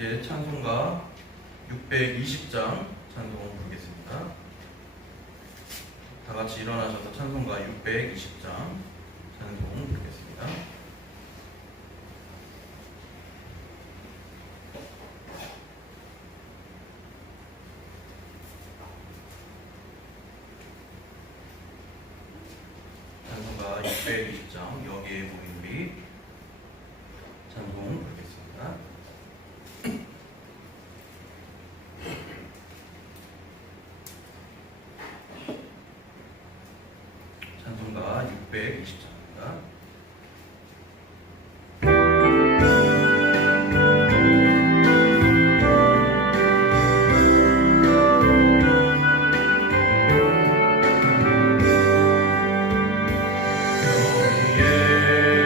이제 찬송가 620장 찬송 부르겠습니다. 다 같이 일어나셔서 찬송가 620장 찬송 부르겠습니다. 찬송가 620장 여기에 모인 우리 찬송 부르겠습니다. 찬송가 620장입니다. 여기에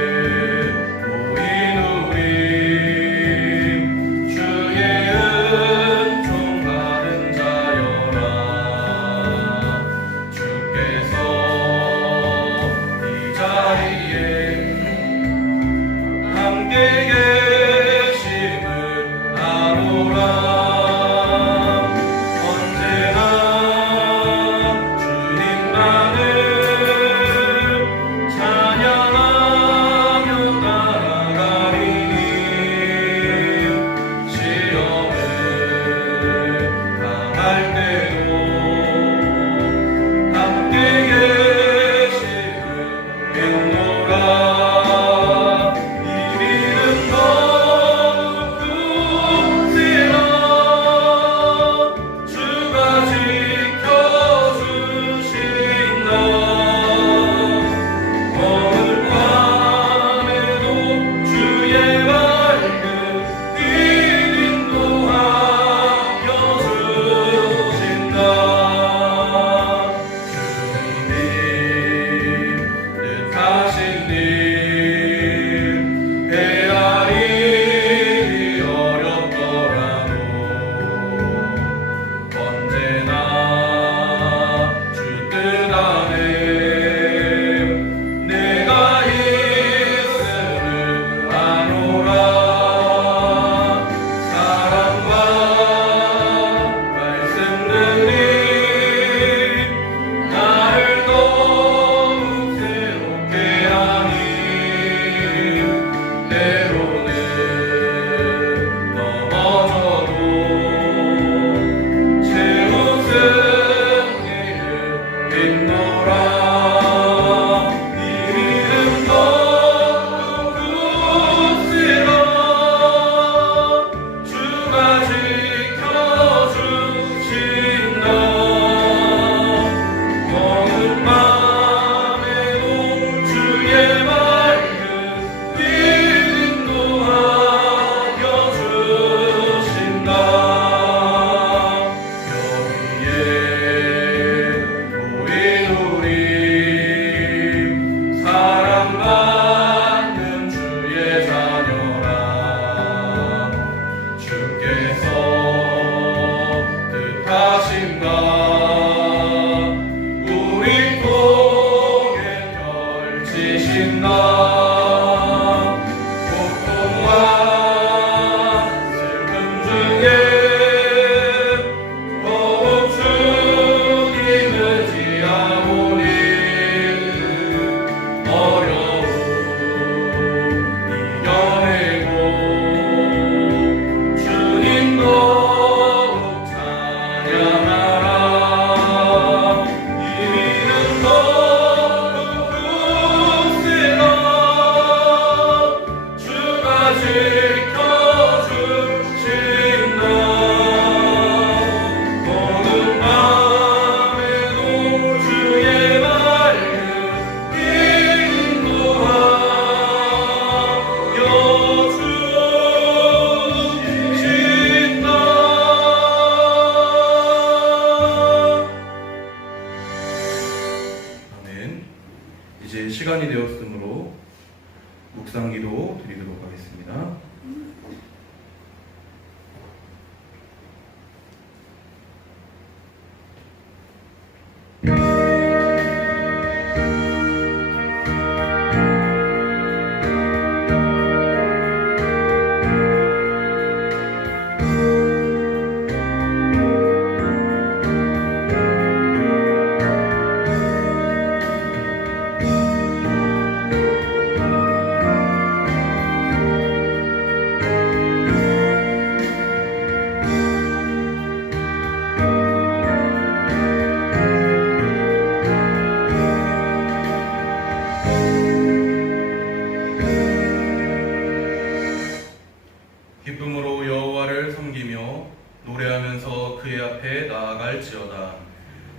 기쁨으로 여호와를 섬기며 노래하면서 그의 앞에 나아갈지어다.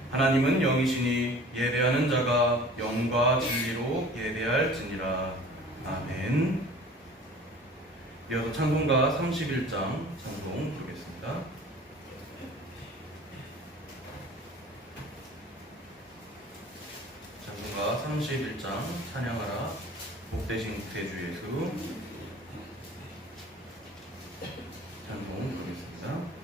하나님은 영이시니 예배하는 자가 영과 진리로 예배할지니라. 아멘. 이어서 찬송가 31장 찬송 부르겠습니다. 찬송가 31장 찬양하라 복되신 구세주 예수 찬송 부르겠습니다.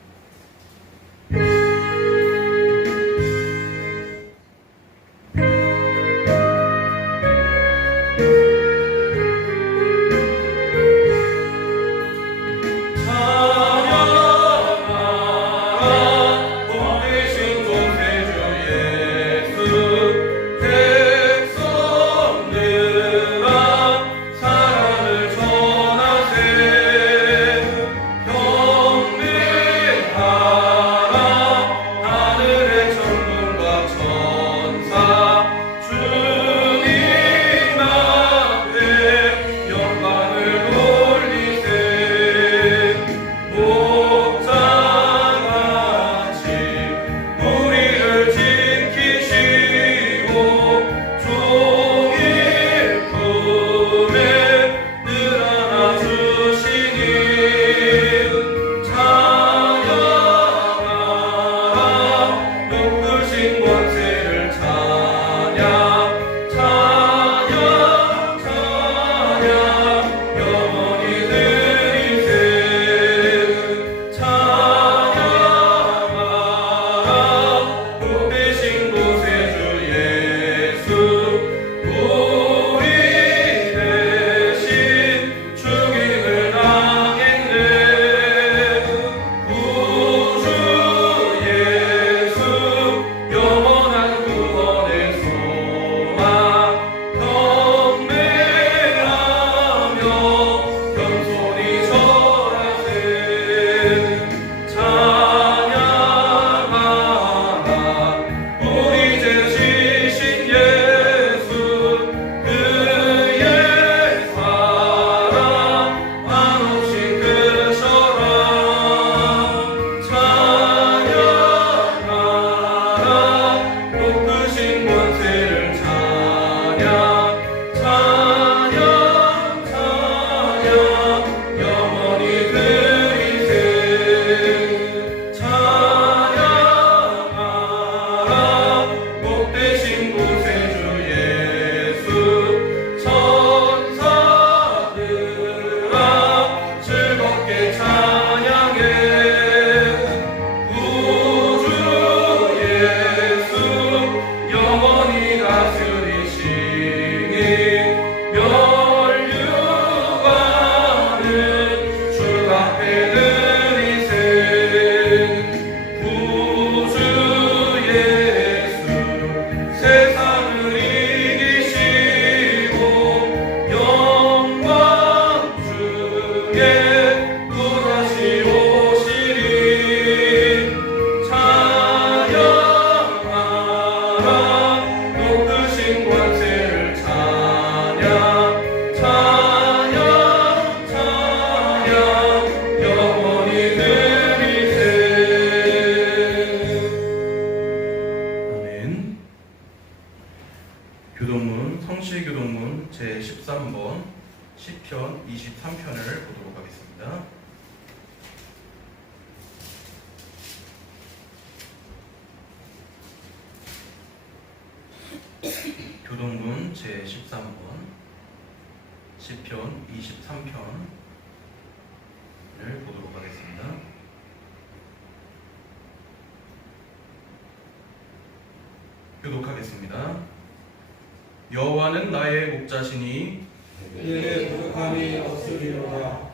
교동문 성시교동문 제13번 시편 23편을 보도록 하겠습니다. 교동문 제13번 시편 23편을 보도록 하겠습니다. 교독하겠습니다. 여호와는 나의 목자시니 내게 부족함이 없으리로다.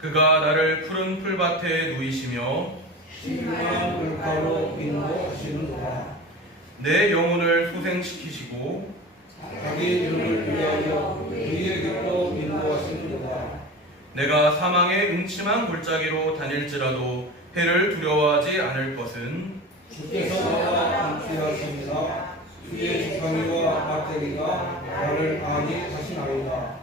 그가 나를 푸른 풀밭에 누이시며 신령한 물가로 인도하시는도다. 내 영혼을 소생시키시고 자기 이름을 위하여 그의 길로 인도하시는도다. 내가 사망의 음침한 골짜기로 다닐지라도 해를 두려워하지 않을 것은 주께서 나와 함께하십니다. 주의 지팡이와 막대기가 나를 안위 하시나이다.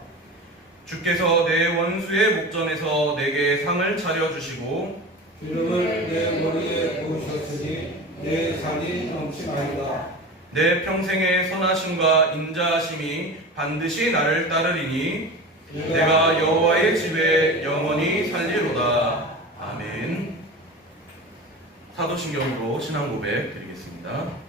주께서 내 원수의 목전에서 내게 상을 차려주시고 기름을 내 머리에 부으셨으니 내 상이 넘치나이다. 내 평생의 선하심과 인자하심이 반드시 나를 따르리니 내가 여호와의 집에 영원히 살리로다. 아멘. 사도신경으로 신앙 고백 드리겠습니다.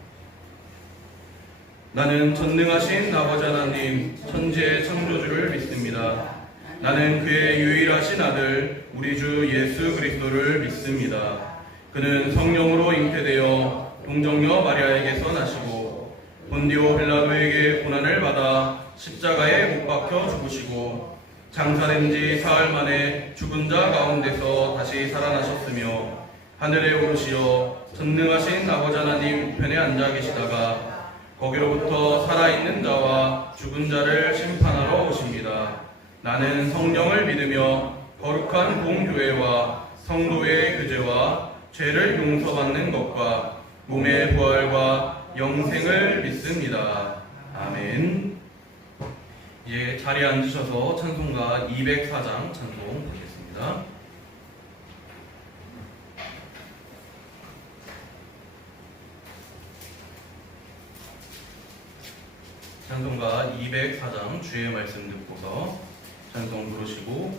나는 전능하신 아버지 하나님 천지의 창조주를 믿습니다. 나는 그의 유일하신 아들 우리 주 예수 그리스도를 믿습니다. 그는 성령으로 잉태되어 동정녀 마리아에게서 나시고 본디오 빌라도에게 고난을 받아 십자가에 못 박혀 죽으시고 장사된 지 사흘 만에 죽은 자 가운데서 다시 살아나셨으며 하늘에 오르시어 전능하신 아버지 하나님 우편에 앉아 계시다가 거기로부터 살아있는 자와 죽은 자를 심판하러 오십니다. 나는 성령을 믿으며 거룩한 공교회와 성도의 교제와 죄를 용서받는 것과 몸의 부활과 영생을 믿습니다. 아멘. 이제 자리에 앉으셔서 찬송가 204장 찬송 보겠습니다. 찬송가 204장 주의 말씀 듣고서 찬송 부르시고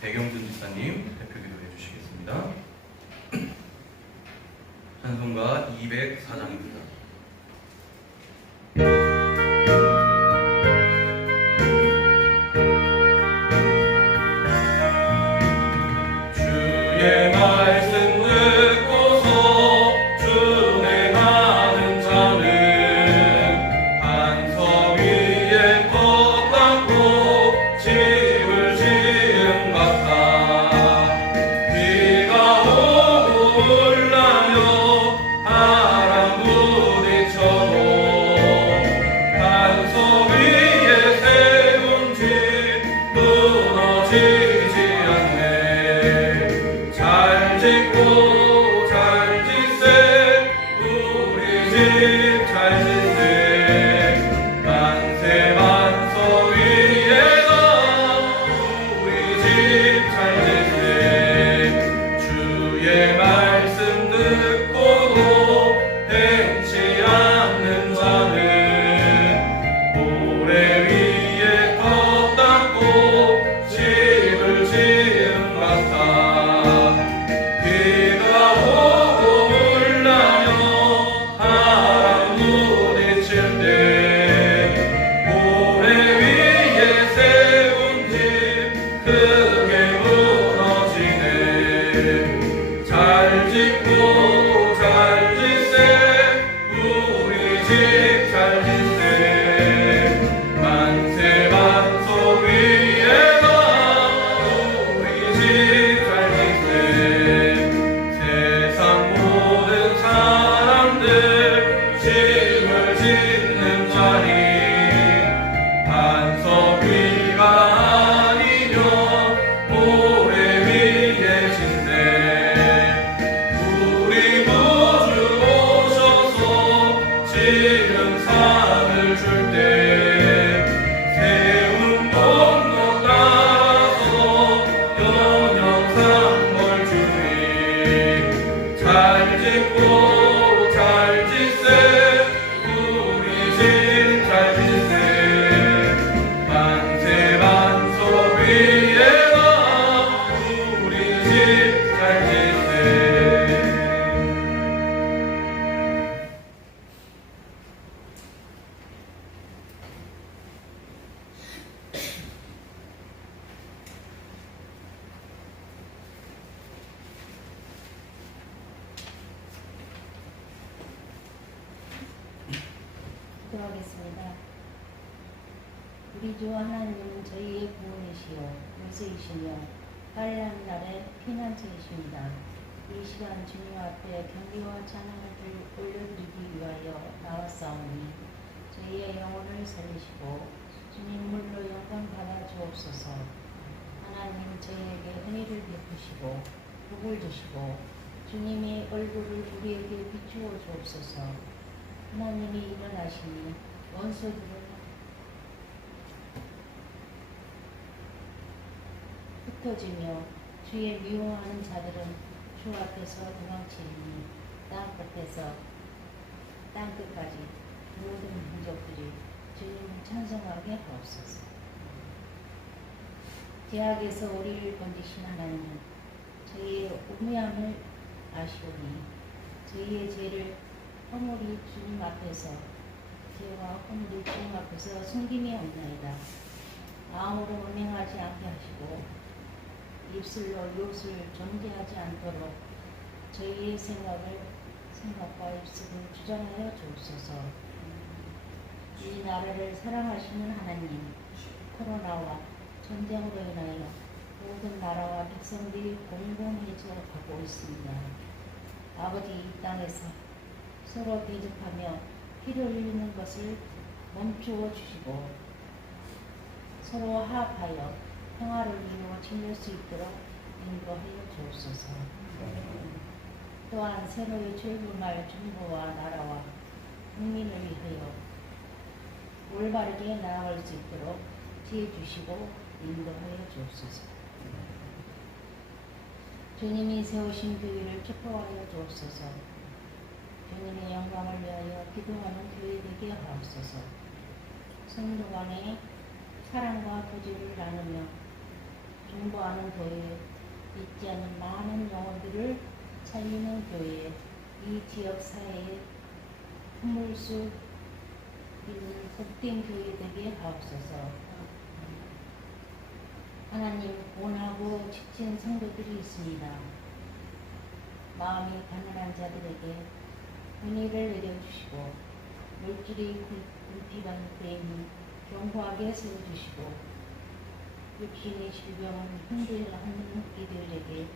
백영준 집사님 대표 기도해 주시겠습니다. 찬송가 204장입니다. 주의 말씀 듣고서 준행하는 자는 반석 위에 터 닦고 집을 지은 같아. 비가 오고 물나며 바람 부딪혀도 반석 위에 세운 집 무너지지 않네. 잘 짓고 잘 짓세 우리 집 잘 짓세. 만세 반석 위에다 우리 집 잘 짓세. 주의 말씀 듣고도 행치 않는 자는 모래 위에 터 닦고 집을 지은 같아. 비가 오고 물나며 바람 부딪힐 때 모래 위에 세운 집 크게 무너지네. 잘 짓고 잘 짓세 우리 집 잘 짓세. 만세 반석 위에다 우리 집 잘 짓세. 세상 모든 사람들 집을 짓는 자리 반석 위가 아니면 모래 위에 짓네. 우리 구주 오셔서 지은 상을 줄 때 세운 공로 따라서 영영상 벌 주니. 잘 짓고 잘 짓세 우리 집 잘 짓세. 만세 반석 위에다 우리 집 잘 짓세. 기도하겠습니다. 우리 주 하나님은 저희의 구원이시요 요새이시며 환난 날의 피난처이십니다. 이 시간 주님 앞에 경배와 찬양을 올려드리기 위하여 나왔사오니 저희의 영혼을 살리시고 주님 물로 영광 받아 주옵소서. 하나님 저희에게 은혜를 베푸시고 복을 주시고 주님의 얼굴을 우리에게 비추어 주옵소서. 하나님이 일어나시니 원수들을 흩어지며 주의 미워하는 자들은 주 앞에서 도망치니 땅끝까지 모든 민족들이 주님을 찬송하게 하옵소서. 죄악에서 우리를 건지신 하나님은 저희의 우매함을 아시오니 저희의 죄를 허물이 주님 앞에서 죄와 허물이 주님 앞에서 숨김이 없나이다. 마음으로 음행하지 않게 하시고 입술로 욕을 존재하지 않도록 저희의 생각과 입술을 주장하여 주옵소서. 이 나라를 사랑하시는 하나님, 코로나와 전쟁으로 인하여 모든 나라와 백성들이 공공해져 가고 있습니다. 아버지, 이 땅에서 서로 대적하며 피를 흘리는 것을 멈추어 주시고 서로 화합하여 평화를 이루어 지낼 수 있도록 인도하여 주옵소서. 또한 새로이 출범할 정부와 나라와 국민을 위하여 올바르게 나아갈 수 있도록 지혜 주시고 인도하여 주옵소서. 주님이 세우신 교회를 축복하여 주옵소서. 주님의 영광을 위하여 기도하는 교회 되게 하옵소서. 성도 간에 사랑과 도지를 나누며 중보하는 교회에 잊지 않는 많은 영혼들을 살리는 교회에 이 지역 사회에 품을 수 있는 복된 교회 되게 하옵소서. 하나님, 고난하고 지친 성도들이 있습니다. 마음이 가난한 자들에게 은혜를 내려주시고 물질이 굶주린 때에는 견고하게 세워주시고 육신의 질병을 힘들어하는 이들에게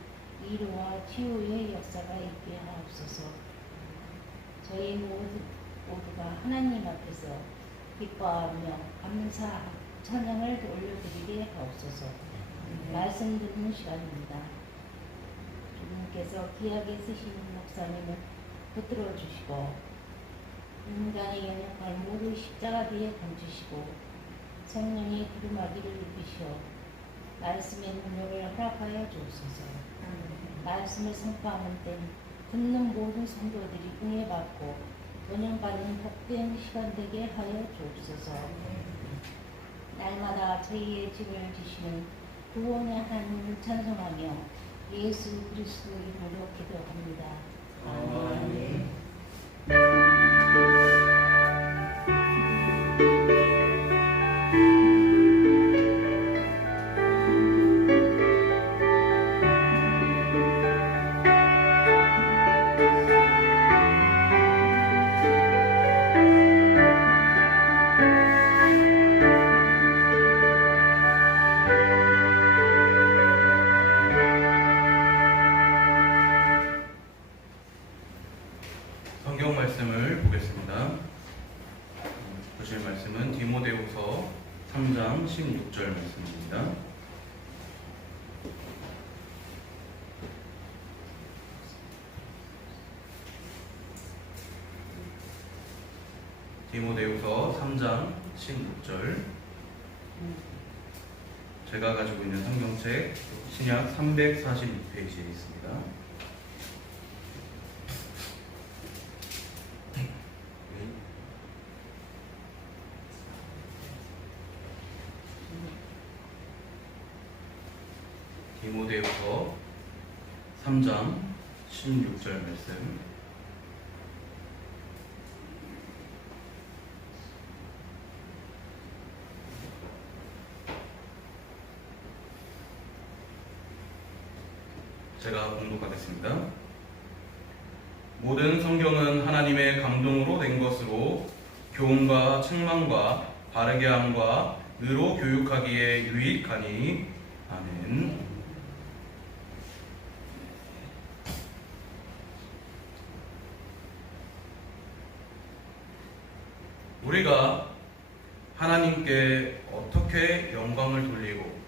위로와 치유의 역사가 있게 하옵소서. 저희 모두가 하나님 앞에서 기뻐하며 감사 찬양을 올려드리게 하옵소서. 말씀 듣는 시간입니다. 주님께서 귀하게 쓰시는 목사님을 붙들어 주시고 인간의 연약한 모두 십자가 뒤에 던지시고 성령의 두루마기를 입히시어 말씀의 능력을 허락하여 주옵소서. 말씀을 선포하는 때 듣는 모든 성도들이 은혜 받고 번영받는 복된 시간 되게 하여 주옵소서. 날마다 저희의 짐을 지시는 구원의 하나님을 찬송하며 예수 그리스도 이름으로 기도합니다. 아멘. 성경 말씀을 보겠습니다. 보실 말씀은 디모데후서 3장 16절 말씀입니다. 디모데후서 3장 16절. 제가 가지고 있는 성경책 신약 346페이지에 있습니다. 디모데후서 3장 16절 말씀. 제가 공독하겠습니다. 모든 성경은 하나님의 감동으로 된 것으로 교훈과 책망과 바르게 함과 의로 교육하기에 유익하니. 아멘. 우리가 하나님께 어떻게 영광을 돌리고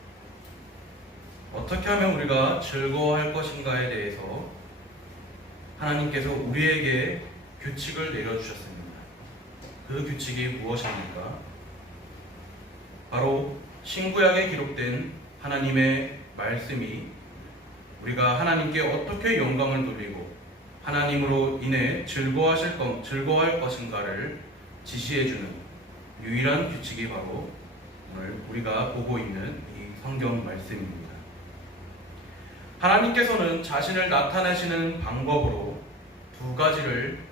어떻게 하면 우리가 즐거워할 것인가에 대해서 하나님께서 우리에게 규칙을 내려주셨습니다. 그 규칙이 무엇입니까? 바로 신구약에 기록된 하나님의 말씀이 우리가 하나님께 어떻게 영광을 돌리고 하나님으로 인해 즐거워할 것인가를 지시해주는 유일한 규칙이 바로 오늘 우리가 보고 있는 이 성경 말씀입니다. 하나님께서는 자신을 나타내시는 방법으로 두 가지를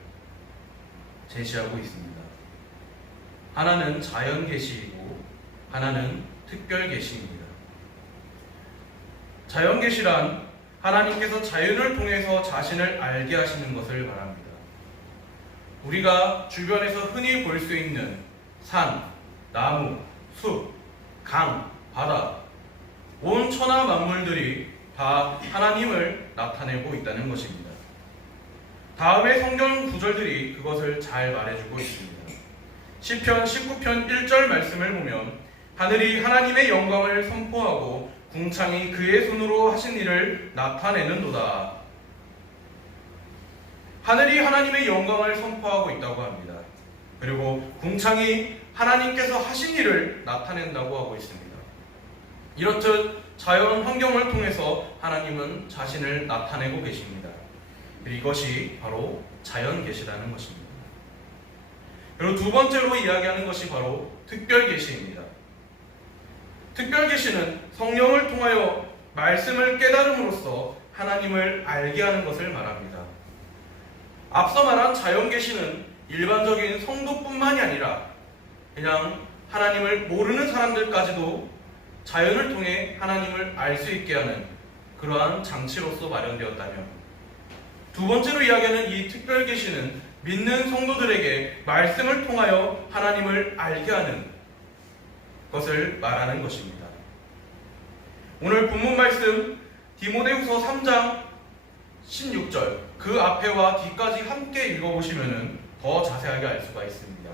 제시하고 있습니다. 하나는 자연 계시이고 하나는 특별 계시입니다. 자연 계시란 하나님께서 자연을 통해서 자신을 알게 하시는 것을 말합니다. 우리가 주변에서 흔히 볼 수 있는 산, 나무, 숲, 강, 바다, 온 천하 만물들이 다 하나님을 나타내고 있다는 것입니다. 다음의 성경 구절들이 그것을 잘 말해주고 있습니다. 시편 19편 1절 말씀을 보면 하늘이 하나님의 영광을 선포하고 궁창이 그의 손으로 하신 일을 나타내는도다. 하늘이 하나님의 영광을 선포하고 있다고 합니다. 그리고 궁창이 하나님께서 하신 일을 나타낸다고 하고 있습니다. 이렇듯 자연 환경을 통해서 하나님은 자신을 나타내고 계십니다. 이것이 바로 자연 계시라는 것입니다. 그리고 두 번째로 이야기하는 것이 바로 특별 계시입니다. 특별 계시는 성령을 통하여 말씀을 깨달음으로써 하나님을 알게 하는 것을 말합니다. 앞서 말한 자연 계시는 일반적인 성도뿐만이 아니라 그냥 하나님을 모르는 사람들까지도 자연을 통해 하나님을 알 수 있게 하는 그러한 장치로서 마련되었다면, 두 번째로 이야기하는 이 특별 계시는 믿는 성도들에게 말씀을 통하여 하나님을 알게 하는 것을 말하는 것입니다. 오늘 본문 말씀 디모데후서 3장 16절 그 앞에와 뒤까지 함께 읽어보시면 더 자세하게 알 수가 있습니다.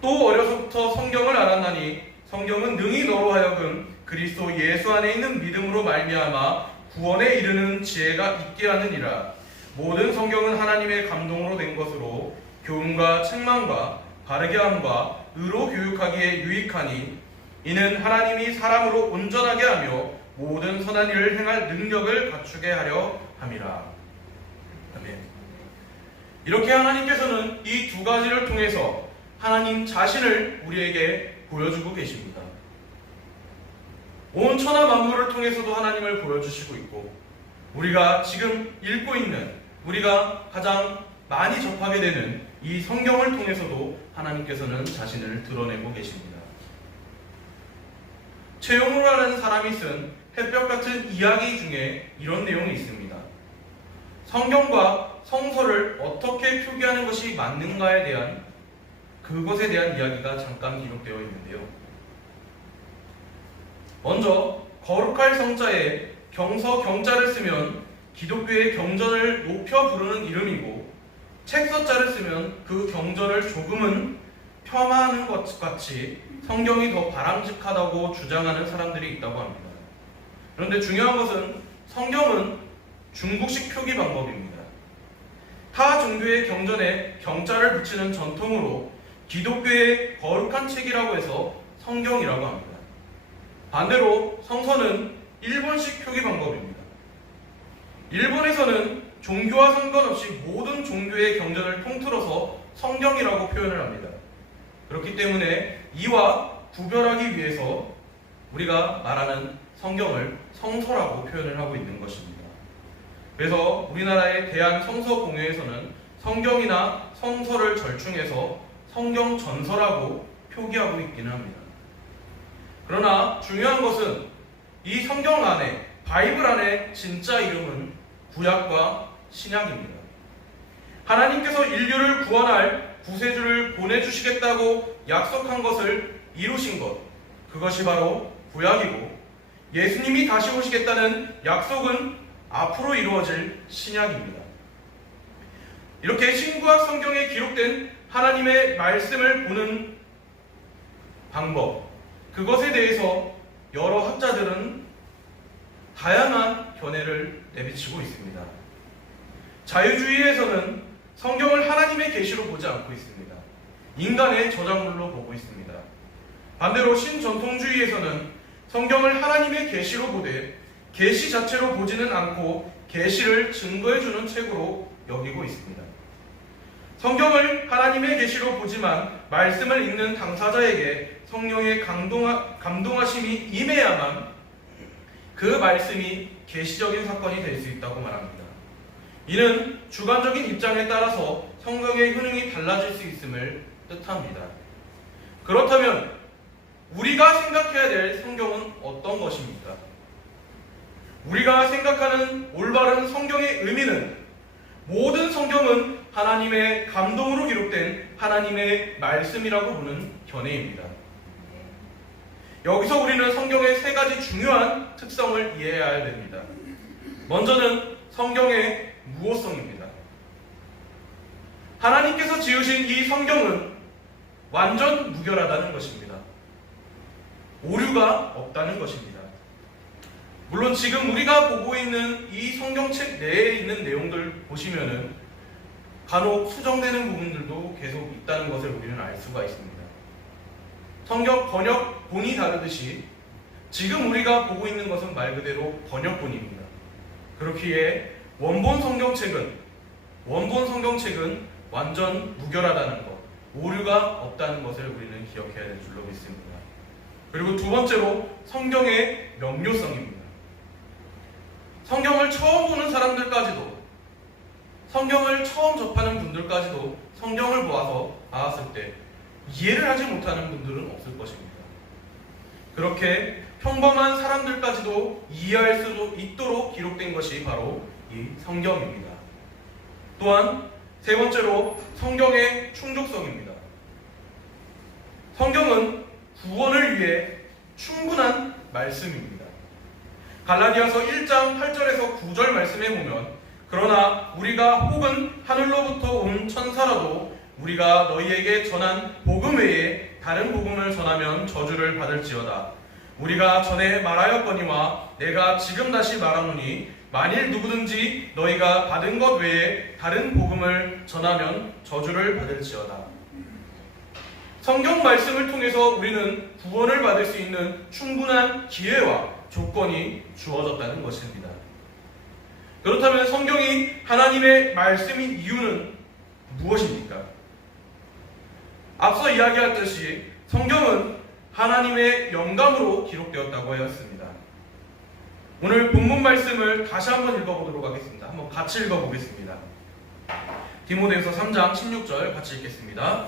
또 어려서부터 성경을 알았나니 성경은 능히 너로 하여금 그리스도 예수 안에 있는 믿음으로 말미암아 구원에 이르는 지혜가 있게 하느니라. 모든 성경은 하나님의 감동으로 된 것으로 교훈과 책망과 바르게 함과 의로 교육하기에 유익하니 이는 하나님이 사람으로 온전하게 하며 모든 선한 일을 행할 능력을 갖추게 하려 함이라. 아멘. 이렇게 하나님께서는 이 두 가지를 통해서 하나님 자신을 우리에게 보여주고 계십니다. 온 천하 만물을 통해서도 하나님을 보여주시고 있고, 우리가 지금 읽고 있는, 우리가 가장 많이 접하게 되는 이 성경을 통해서도 하나님께서는 자신을 드러내고 계십니다. 최용호라는 사람이 쓴 햇볕 같은 이야기 중에 이런 내용이 있습니다. 성경과 성서를 어떻게 표기하는 것이 맞는가에 대한 그것에 대한 이야기가 잠깐 기록되어 있는데요. 먼저 거룩할 성자에 경서 경자를 쓰면 기독교의 경전을 높여 부르는 이름이고, 책서자를 쓰면 그 경전을 조금은 폄하하는 것 같이 성경이 더 바람직하다고 주장하는 사람들이 있다고 합니다. 그런데 중요한 것은 성경은 중국식 표기 방법입니다. 타 종교의 경전에 경자를 붙이는 전통으로 기독교의 거룩한 책이라고 해서 성경이라고 합니다. 반대로 성서는 일본식 표기 방법입니다. 일본에서는 종교와 상관없이 모든 종교의 경전을 통틀어서 성경이라고 표현을 합니다. 그렇기 때문에 이와 구별하기 위해서 우리가 말하는 성경을 성서라고 표현을 하고 있는 것입니다. 그래서 우리나라의 대한성서공회에서는 성경이나 성서를 절충해서 성경전서라고 표기하고 있기는 합니다. 그러나 중요한 것은 이 성경 안에, 바이블 안에 진짜 이름은 구약과 신약입니다. 하나님께서 인류를 구원할 구세주를 보내주시겠다고 약속한 것을 이루신 것, 그것이 바로 구약이고, 예수님이 다시 오시겠다는 약속은 앞으로 이루어질 신약입니다. 이렇게 신구약 성경에 기록된 하나님의 말씀을 보는 방법, 그것에 대해서 여러 학자들은 다양한 견해를 내비치고 있습니다. 자유주의에서는 성경을 하나님의 계시로 보지 않고 있습니다. 인간의 저작물로 보고 있습니다. 반대로 신전통주의에서는 성경을 하나님의 계시로 보되 계시 자체로 보지는 않고 계시를 증거해주는 책으로 여기고 있습니다. 성경을 하나님의 계시로 보지만 말씀을 읽는 당사자에게 성령의 감동하심이 임해야만 그 말씀이 계시적인 사건이 될 수 있다고 말합니다. 이는 주관적인 입장에 따라서 성경의 효능이 달라질 수 있음을 뜻합니다. 그렇다면 우리가 생각해야 될 성경은 어떤 것입니까? 우리가 생각하는 올바른 성경의 의미는 모든 성경은 하나님의 감동으로 기록된 하나님의 말씀이라고 보는 견해입니다. 여기서 우리는 성경의 세 가지 중요한 특성을 이해해야 됩니다. 먼저는 성경의 무오성입니다. 하나님께서 지으신 이 성경은 완전 무결하다는 것입니다. 오류가 없다는 것입니다. 물론 지금 우리가 보고 있는 이 성경책 내에 있는 내용들 보시면은 간혹 수정되는 부분들도 계속 있다는 것을 우리는 알 수가 있습니다. 성경 번역본이 다르듯이 지금 우리가 보고 있는 것은 말 그대로 번역본입니다. 그렇기에 원본 성경책은 완전 무결하다는 것, 오류가 없다는 것을 우리는 기억해야 될 줄로 믿습니다. 그리고 두 번째로 성경의 명료성입니다. 성경을 처음 보는 사람들까지도, 성경을 처음 접하는 분들까지도 성경을 봤을 때 이해를 하지 못하는 분들은 없을 것입니다. 그렇게 평범한 사람들까지도 이해할 수 있도록 기록된 것이 바로 이 성경입니다. 또한 세 번째로 성경의 충족성입니다. 성경은 구원을 위해 충분한 말씀입니다. 갈라디아서 1장 8절에서 9절 말씀에 보면 그러나 우리가 혹은 하늘로부터 온 천사라도 우리가 너희에게 전한 복음 외에 다른 복음을 전하면 저주를 받을지어다. 우리가 전에 말하였거니와 내가 지금 다시 말하노니 만일 누구든지 너희가 받은 것 외에 다른 복음을 전하면 저주를 받을지어다. 성경 말씀을 통해서 우리는 구원을 받을 수 있는 충분한 기회와 조건이 주어졌다는 것입니다. 그렇다면 성경이 하나님의 말씀인 이유는 무엇입니까? 앞서 이야기했듯이 성경은 하나님의 영감으로 기록되었다고 하였습니다. 오늘 본문 말씀을 다시 한번 읽어보도록 하겠습니다. 한번 같이 읽어보겠습니다. 디모데후서 3장 16절 같이 읽겠습니다.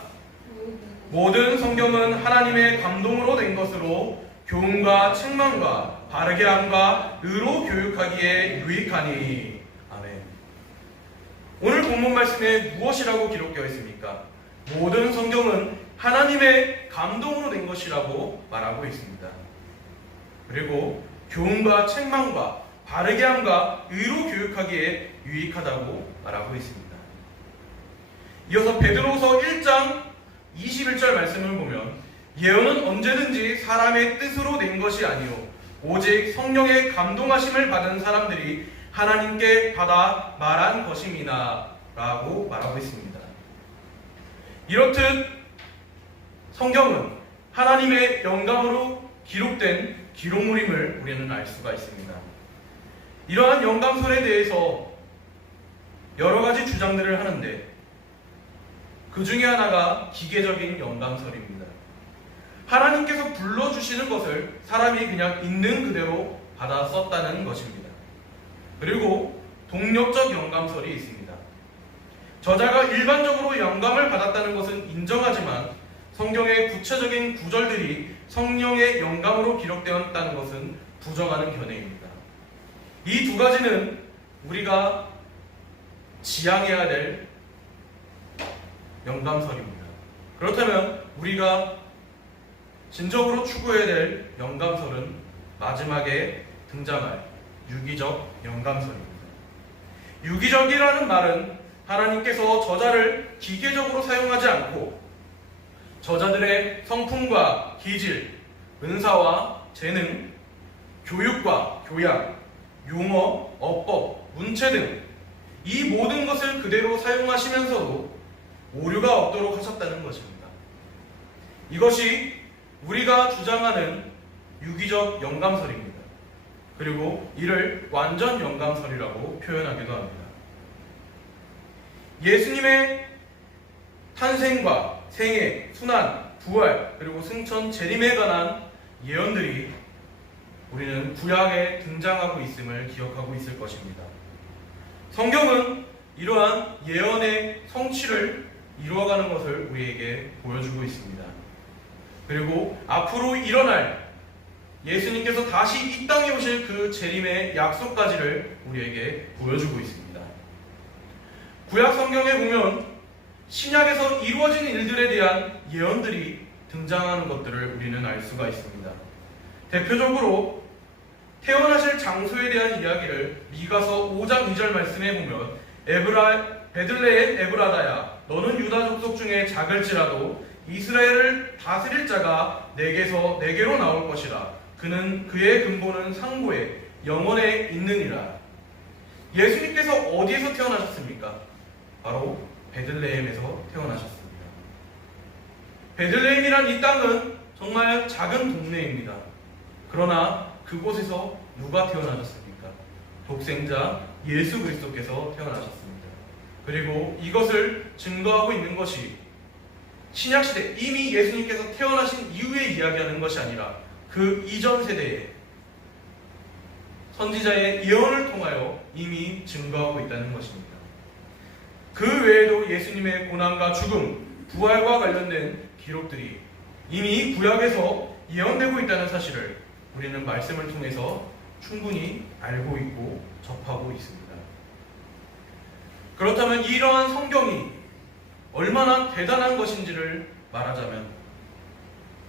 모든 성경은 하나님의 감동으로 된 것으로 교훈과 책망과 바르게 함과 의로 교육하기에 유익하니. 아멘. 오늘 본문 말씀에 무엇이라고 기록되어 있습니까? 모든 성경은 하나님의 감동으로 된 것이라고 말하고 있습니다. 그리고 교훈과 책망과 바르게 함과 의로 교육하기에 유익하다고 말하고 있습니다. 이어서 베드로후서 1장 21절 말씀을 보면 예언은 언제든지 사람의 뜻으로 낸 것이 아니요 오직 성령의 감동하심을 받은 사람들이 하나님께 받아 말한 것임이나 라고 말하고 있습니다. 이렇듯 성경은 하나님의 영감으로 기록된 기록물임을 우리는 알 수가 있습니다. 이러한 영감설에 대해서 여러 가지 주장들을 하는데 그 중에 하나가 기계적인 영감설입니다. 하나님께서 불러주시는 것을 사람이 그냥 있는 그대로 받아 썼다는 것입니다. 그리고 동력적 영감설이 있습니다. 저자가 일반적으로 영감을 받았다는 것은 인정하지만 성경의 구체적인 구절들이 성령의 영감으로 기록되었다는 것은 부정하는 견해입니다. 이 두 가지는 우리가 지향해야 될 영감설입니다. 그렇다면 우리가 진정으로 추구해야 될 영감설은 마지막에 등장할 유기적 영감설입니다. 유기적이라는 말은 하나님께서 저자를 기계적으로 사용하지 않고 저자들의 성품과 기질, 은사와 재능, 교육과 교양, 용어, 어법, 문체 등 이 모든 것을 그대로 사용하시면서도 오류가 없도록 하셨다는 것입니다. 이것이 우리가 주장하는 유기적 영감설입니다. 그리고 이를 완전 영감설이라고 표현하기도 합니다. 예수님의 탄생과 생애, 순환, 부활, 그리고 승천, 재림에 관한 예언들이 우리는 구약에 등장하고 있음을 기억하고 있을 것입니다. 성경은 이러한 예언의 성취를 이루어가는 것을 우리에게 보여주고 있습니다. 그리고 앞으로 일어날 예수님께서 다시 이 땅에 오실 그 재림의 약속까지를 우리에게 보여주고 있습니다. 구약 성경에 보면 신약에서 이루어진 일들에 대한 예언들이 등장하는 것들을 우리는 알 수가 있습니다. 대표적으로 태어나실 장소에 대한 이야기를 미가서 5장 2절 말씀에 보면 베들레헴 에브라다야 너는 유다 족속 중에 작을지라도 이스라엘을 다스릴 자가 내게로 나올 것이라 그는 그의 근본은 상고에 영원에 있느니라. 예수님께서 어디에서 태어나셨습니까? 바로 베들레헴에서 태어나셨습니다. 베들레헴이란 이 땅은 정말 작은 동네입니다. 그러나 그곳에서 누가 태어나셨습니까? 독생자 예수 그리스도께서 태어나셨습니다. 그리고 이것을 증거하고 있는 것이 신약시대 이미 예수님께서 태어나신 이후에 이야기하는 것이 아니라 그 이전 세대에 선지자의 예언을 통하여 이미 증거하고 있다는 것입니다. 그 외에도 예수님의 고난과 죽음, 부활과 관련된 기록들이 이미 구약에서 예언되고 있다는 사실을 우리는 말씀을 통해서 충분히 알고 있고 접하고 있습니다. 그렇다면 이러한 성경이 얼마나 대단한 것인지를 말하자면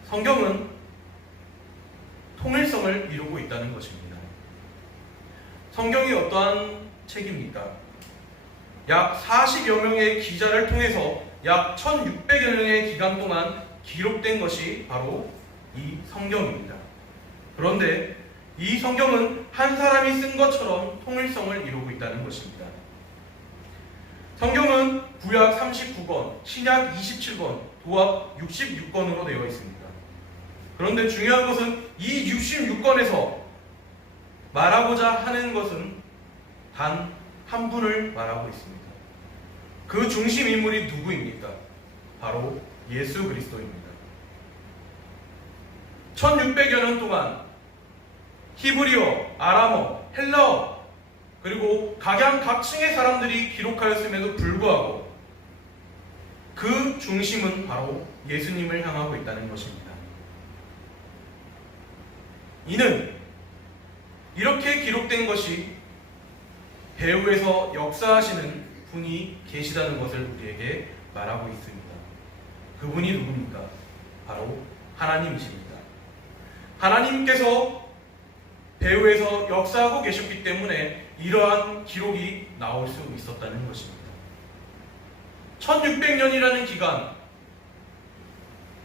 성경은 통일성을 이루고 있다는 것입니다. 성경이 어떠한 책입니까? 약 40여 명의 기자를 통해서 약 1600여 년의 기간 동안 기록된 것이 바로 이 성경입니다. 그런데 이 성경은 한 사람이 쓴 것처럼 통일성을 이루고 있다는 것입니다. 성경은 구약 39권, 신약 27권, 도합 66권으로 되어 있습니다. 그런데 중요한 것은 이 66권에서 말하고자 하는 것은 단 한 분을 말하고 있습니다. 그 중심 인물이 누구입니까? 바로 예수 그리스도입니다. 1600여 년 동안 히브리어, 아람어, 헬라어 그리고 각양각층의 사람들이 기록하였음에도 불구하고 그 중심은 바로 예수님을 향하고 있다는 것입니다. 이는 이렇게 기록된 것이 배후에서 역사하시는 분이 계시다는 것을 우리에게 말하고 있습니다. 그분이 누굽니까? 바로 하나님이십니다. 하나님께서 배후에서 역사하고 계셨기 때문에 이러한 기록이 나올 수 있었다는 것입니다. 1600년이라는 기간,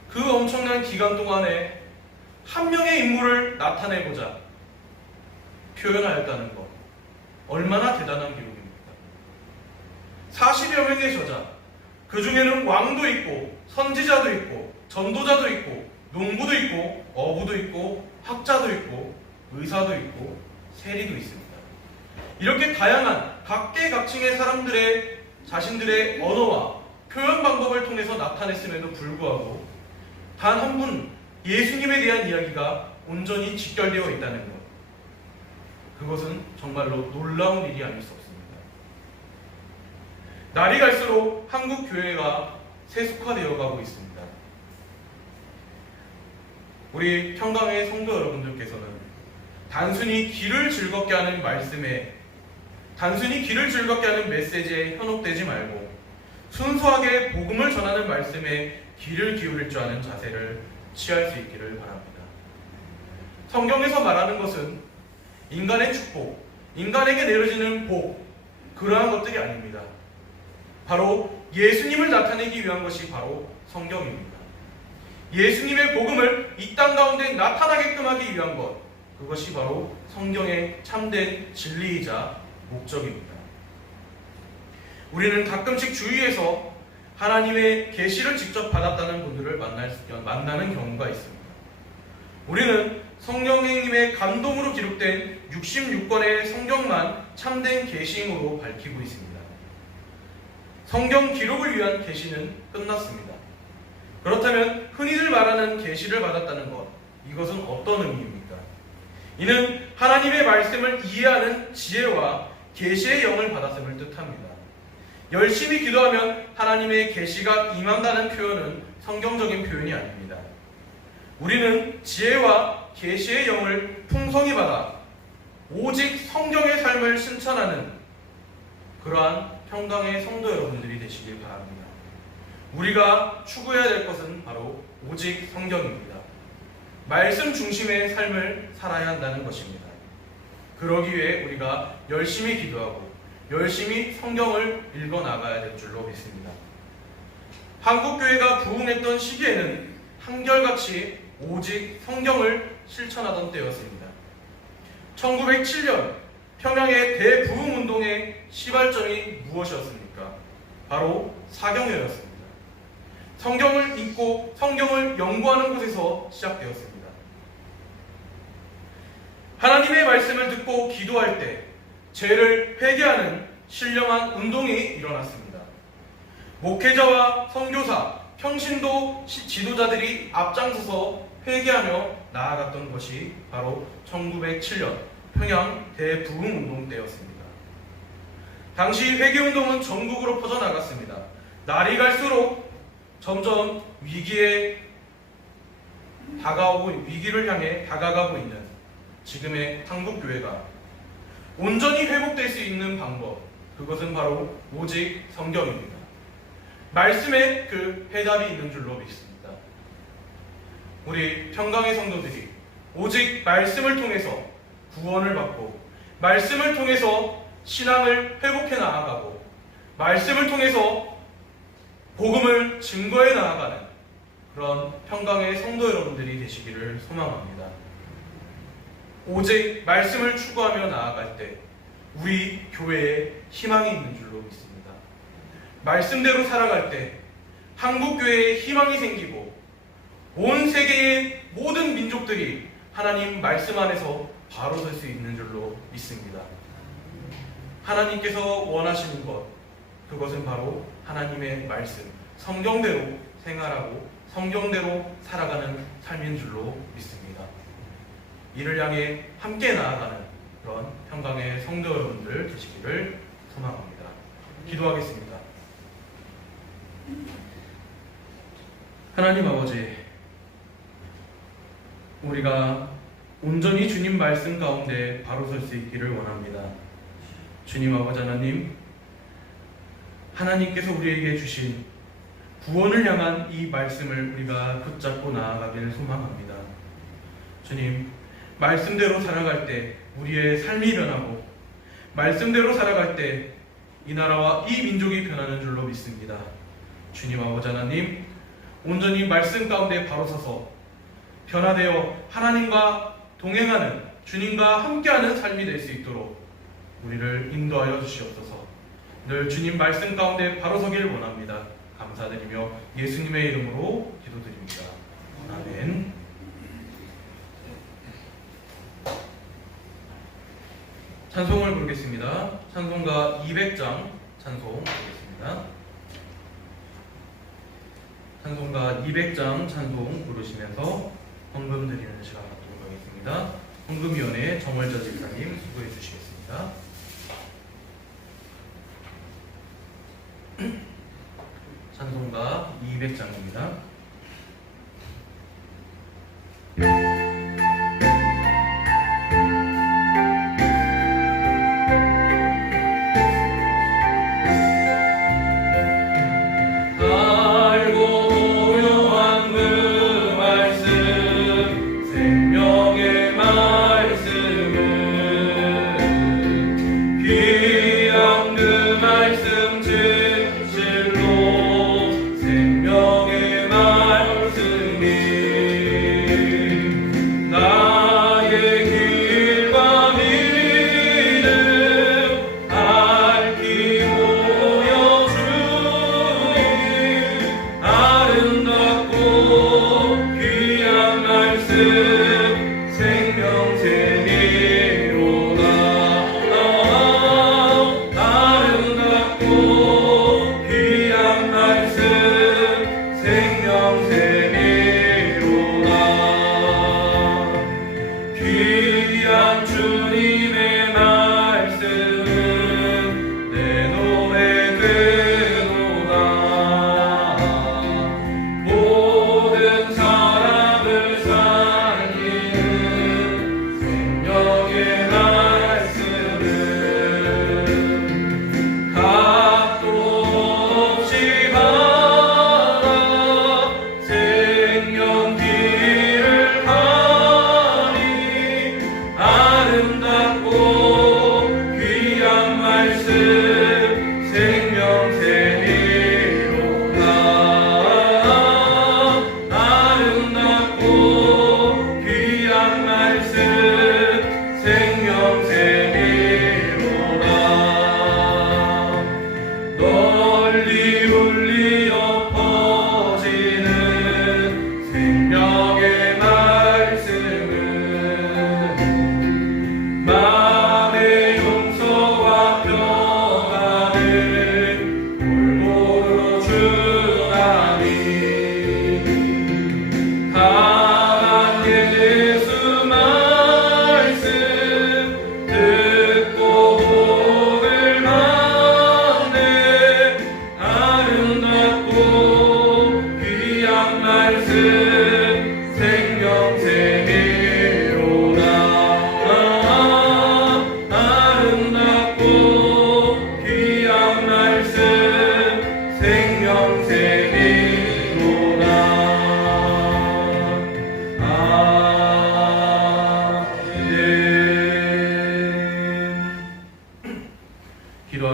그 엄청난 기간 동안에 한 명의 인물을 나타내고자 표현하였다는 것, 얼마나 대단한 기록입니까? 40여 명의 저자, 그 중에는 왕도 있고 선지자도 있고 전도자도 있고 농부도 있고 어부도 있고 학자도 있고 의사도 있고 세리도 있습니다. 이렇게 다양한 각계각층의 사람들의 자신들의 언어와 표현 방법을 통해서 나타냈음에도 불구하고 단 한 분 예수님에 대한 이야기가 온전히 직결되어 있다는 것, 그것은 정말로 놀라운 일이 아닐 수 없습니다. 날이 갈수록 한국 교회가 세속화되어 가고 있습니다. 우리 평강의 성도 여러분들께서는 단순히 귀를 즐겁게 하는 말씀에, 단순히 귀를 즐겁게 하는 메시지에 현혹되지 말고 순수하게 복음을 전하는 말씀에 귀를 기울일 줄 아는 자세를 취할 수 있기를 바랍니다. 성경에서 말하는 것은 인간의 축복, 인간에게 내려지는 복, 그러한 것들이 아닙니다. 바로 예수님을 나타내기 위한 것이 바로 성경입니다. 예수님의 복음을 이 땅 가운데 나타나게끔 하기 위한 것, 그것이 바로 성경의 참된 진리이자 목적입니다. 우리는 가끔씩 주위에서 하나님의 계시를 직접 받았다는 분들을 만나는 경우가 있습니다. 우리는 성령님의 감동으로 기록된 66권의 성경만 참된 계시임으로 밝히고 있습니다. 성경 기록을 위한 계시는 끝났습니다. 그렇다면 흔히들 말하는 계시를 받았다는 것, 이것은 어떤 의미입니까? 이는 하나님의 말씀을 이해하는 지혜와 계시의 영을 받았음을 뜻합니다. 열심히 기도하면 하나님의 계시가 임한다는 표현은 성경적인 표현이 아닙니다. 우리는 지혜와 계시의 영을 풍성히 받아 오직 성경의 삶을 실천하는 그러한 평강의 성도 여러분들이 되시길 바랍니다. 우리가 추구해야 될 것은 바로 오직 성경입니다. 말씀 중심의 삶을 살아야 한다는 것입니다. 그러기 위해 우리가 열심히 기도하고 열심히 성경을 읽어 나가야 될 줄로 믿습니다. 한국교회가 부흥했던 시기에는 한결같이 오직 성경을 실천하던 때였습니다. 1907년 평양의 대부흥운동의 시발점이 무엇이었습니까? 바로 사경회였습니다. 성경을 읽고 성경을 연구하는 곳에서 시작되었습니다. 하나님의 말씀을 듣고 기도할 때 죄를 회개하는 신령한 운동이 일어났습니다. 목회자와 선교사, 평신도 지도자들이 앞장서서 회개하며 나아갔던 것이 바로 1907년 평양 대부흥운동 때였습니다. 당시 회개운동은 전국으로 퍼져나갔습니다. 날이 갈수록 점점 위기를 향해 다가가고 있는 지금의 한국교회가 온전히 회복될 수 있는 방법, 그것은 바로 오직 성경입니다. 말씀에 그 해답이 있는 줄로 믿습니다. 우리 평강의 성도들이 오직 말씀을 통해서 구원을 받고 말씀을 통해서 신앙을 회복해 나아가고 말씀을 통해서 복음을 증거해 나아가는 그런 평강의 성도 여러분들이 되시기를 소망합니다. 오직 말씀을 추구하며 나아갈 때 우리 교회에 희망이 있는 줄로 믿습니다. 말씀대로 살아갈 때 한국교회에 희망이 생기고 온 세계의 모든 민족들이 하나님 말씀 안에서 바로 설 수 있는 줄로 믿습니다. 하나님께서 원하시는 것, 그것은 바로 하나님의 말씀, 성경대로 생활하고 성경대로 살아가는 삶인 줄로 믿습니다. 이를 향해 함께 나아가는 그런 평강의 성도 여러분들 되시기를 소망합니다. 기도하겠습니다. 하나님 아버지, 우리가 온전히 주님 말씀 가운데 바로 설 수 있기를 원합니다. 주님 아버지 하나님, 하나님께서 우리에게 주신 구원을 향한 이 말씀을 우리가 붙잡고 나아가기를 소망합니다. 주님, 말씀대로 살아갈 때 우리의 삶이 변하고 말씀대로 살아갈 때 이 나라와 이 민족이 변하는 줄로 믿습니다. 주님 아버지 하나님, 온전히 말씀 가운데 바로 서서 변화되어 하나님과 동행하는, 주님과 함께하는 삶이 될 수 있도록 우리를 인도하여 주시옵소서. 늘 주님 말씀 가운데 바로 서길 원합니다. 감사드리며 예수님의 이름으로 기도드립니다. 아멘. 찬송을 부르겠습니다. 찬송가 200장 찬송 부르겠습니다. 찬송가 200장 찬송 부르시면서 헌금 드리는 시간 갖도록 하겠습니다. 헌금위원회 정월자 집사님 수고해 주시겠습니다. 찬송가 200장입니다. 생명의 말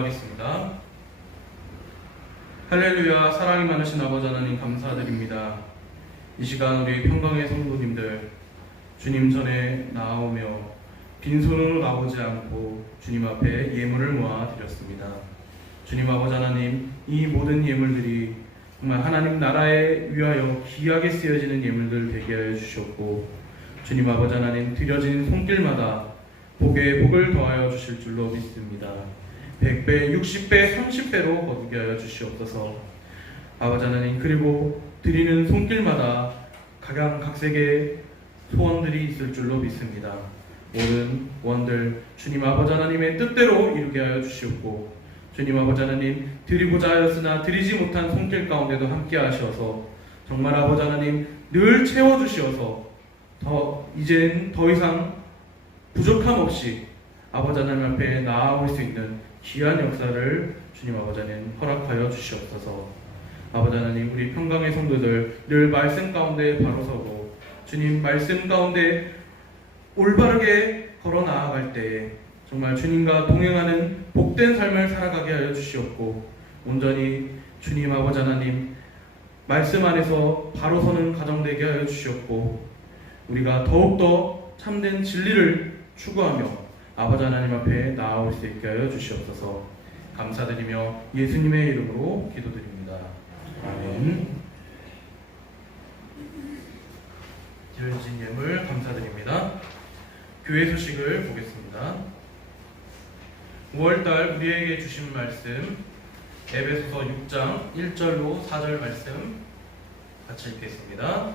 기도하겠습니다. 할렐루야. 사랑이 많으신 아버지 하나님 감사드립니다. 이 시간 우리 평강의 성도님들 주님 전에 나오며 빈손으로 나오지 않고 주님 앞에 예물을 모아 드렸습니다. 주님 아버지 하나님, 이 모든 예물들이 정말 하나님 나라에 위하여 귀하게 쓰여지는 예물들 되게 하여 주셨고, 주님 아버지 하나님 드려진 손길마다 복에 복을 더하여 주실 줄로 믿습니다. 100배, 60배, 30배로 거두게 하여 주시옵소서. 아버지 하나님, 그리고 드리는 손길마다 각양각색의 소원들이 있을 줄로 믿습니다. 모든 원들 주님 아버지 하나님의 뜻대로 이루게 하여 주시옵고, 주님 아버지 하나님 드리고자 하였으나 드리지 못한 손길 가운데도 함께 하셔서 정말 아버지 하나님 늘 채워주시어서 이제는 더 이상 부족함 없이 아버지 하나님 앞에 나아올 수 있는 귀한 역사를 주님 아버지 하나님 허락하여 주시옵소서. 아버지 하나님, 우리 평강의 성도들 늘 말씀 가운데 바로 서고 주님 말씀 가운데 올바르게 걸어 나아갈 때에 정말 주님과 동행하는 복된 삶을 살아가게 하여 주시옵고, 온전히 주님 아버지 하나님 말씀 안에서 바로 서는 가정 되게 하여 주시옵고, 우리가 더욱더 참된 진리를 추구하며 아버지 하나님 앞에 나아올 수 있게 하여 주시옵소서. 감사드리며 예수님의 이름으로 기도드립니다. 아멘. 드려진 예물 감사드립니다. 교회 소식을 보겠습니다. 5월달 우리에게 주신 말씀 에베소서 6장 1절로 4절 말씀 같이 읽겠습니다.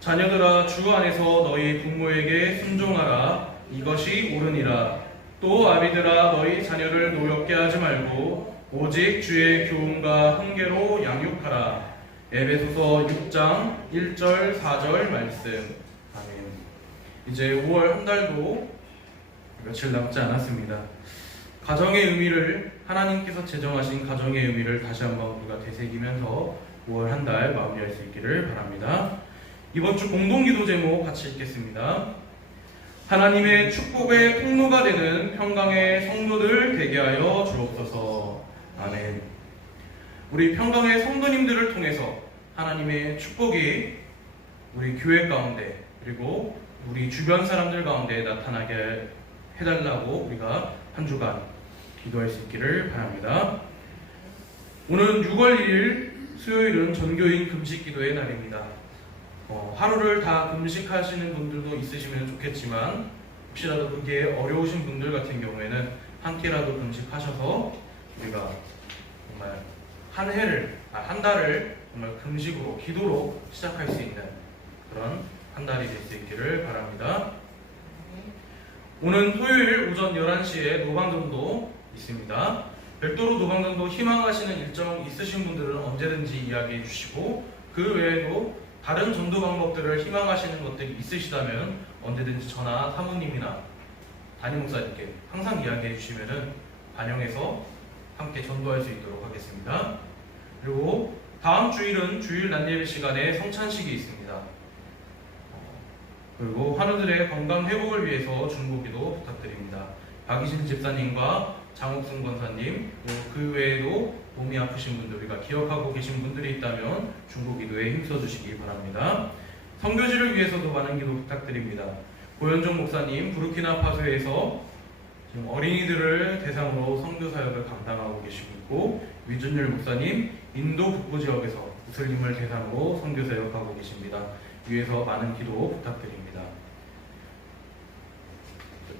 자녀들아, 주 안에서 너희 부모에게 순종하라. 이것이 옳으니라. 또 아비들아, 너희 자녀를 노엽게 하지 말고 오직 주의 교훈과 훈계로 양육하라. 에베소서 6장 1절 4절 말씀. 아멘. 이제 5월 한 달도 며칠 남지 않았습니다. 가정의 의미를, 하나님께서 제정하신 가정의 의미를 다시 한번 우리가 되새기면서 5월 한 달 마무리할 수 있기를 바랍니다. 이번 주 공동기도 제목 같이 읽겠습니다. 하나님의 축복의 통로가 되는 평강의 성도들 되게 하여 주옵소서. 아멘. 우리 평강의 성도님들을 통해서 하나님의 축복이 우리 교회 가운데 그리고 우리 주변 사람들 가운데 나타나게 해달라고 우리가 한 주간 기도할 수 있기를 바랍니다. 오늘은 6월 1일 수요일은 전교인 금식기도의 날입니다. 하루를 다 금식하시는 분들도 있으시면 좋겠지만, 혹시라도 그게 어려우신 분들 같은 경우에는 한 끼라도 금식하셔서 우리가 정말 한 달을 정말 금식으로, 기도로 시작할 수 있는 그런 한 달이 될 수 있기를 바랍니다. 오는 토요일 오전 11시에 노방전도 있습니다. 별도로 노방전도 희망하시는 일정 있으신 분들은 언제든지 이야기해 주시고, 그 외에도 다른 전도 방법들을 희망하시는 것들이 있으시다면 언제든지 저나 사모님이나 담임 목사님께 항상 이야기해 주시면 반영해서 함께 전도할 수 있도록 하겠습니다. 그리고 다음 주일은 주일 낮예배 시간에 성찬식이 있습니다. 그리고 환우들의 건강 회복을 위해서 중보기도 부탁드립니다. 박이진 집사님과 장옥순 권사님, 그 외에도 몸이 아프신 분들, 우리가 기억하고 계신 분들이 있다면 중보기도에 힘써주시기 바랍니다. 선교지를 위해서도 많은 기도 부탁드립니다. 고현정 목사님 부르키나파소에서 지금 어린이들을 대상으로 선교 사역을 감당하고 계시고 있고, 위준열 목사님 인도 북부 지역에서 무슬림을 대상으로 선교 사역하고 계십니다. 위에서 많은 기도 부탁드립니다.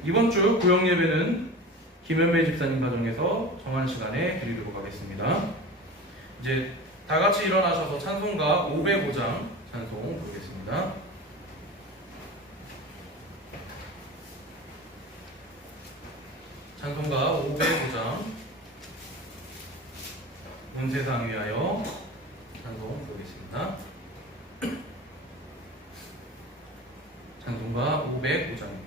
이번 주 구역 예배는 김현배 집사님 가정에서 정한 시간에 드리도록 하겠습니다. 이제 다 같이 일어나셔서 찬송가 505장 찬송 부르겠습니다. 찬송가 505장 온 세상 위하여 찬송 부르겠습니다. 찬송가 505장입니다.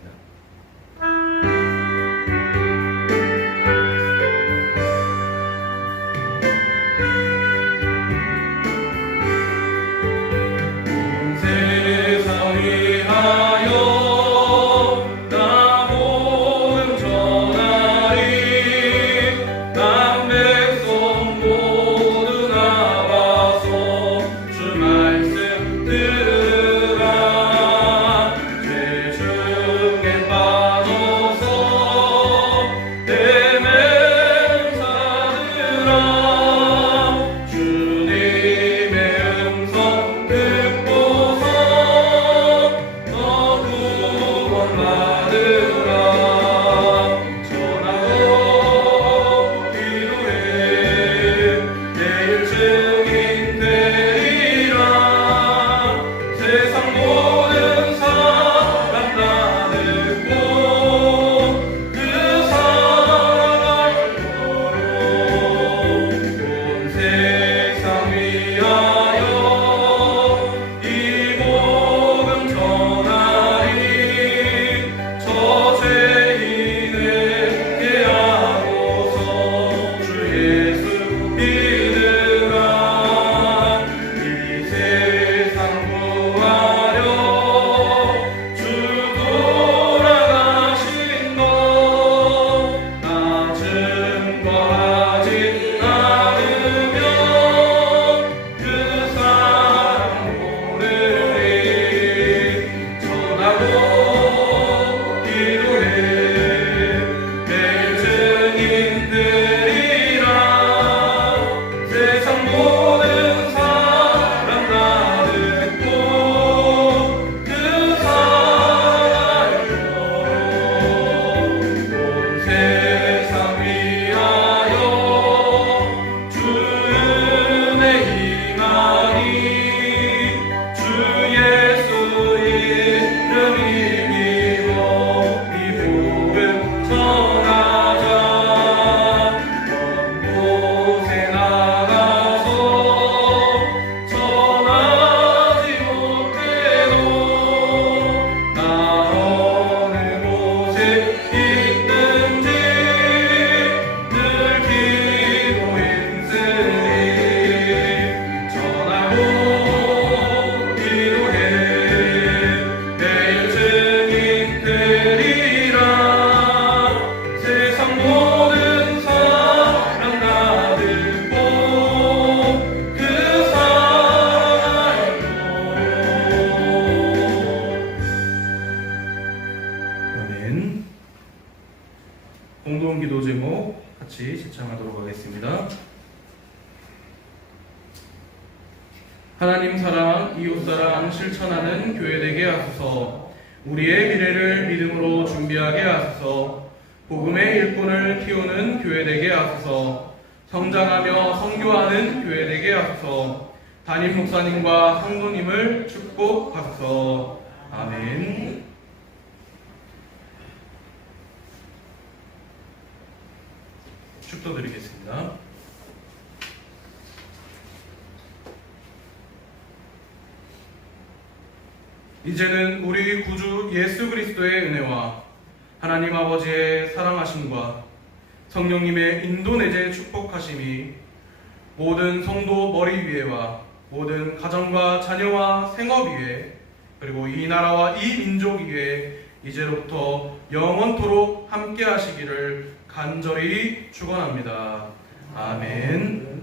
위하여 나 복음 전하리 같이 제창하도록 하겠습니다. 하나님 사랑, 이웃 사랑 실천하는 교회 되게 하소서. 우리의 미래를 믿음으로 준비하게 하소서. 복음의 일꾼을 키우는 교회 되게 하소서. 성장하며 선교하는 교회 되게 하소서. 담임 목사님과 성도님을 축복하소서. 아멘. 축도드리겠습니다. 이제는 우리 구주 예수 그리스도의 은혜와 하나님 아버지의 사랑하심과 성령님의 인도내제 축복하심이 모든 성도 머리 위에와 모든 가정과 자녀와 생업 위에 그리고 이 나라와 이 민족 위에 이제로부터 영원토록 함께 하시기를 간절히 축원합니다. 아멘.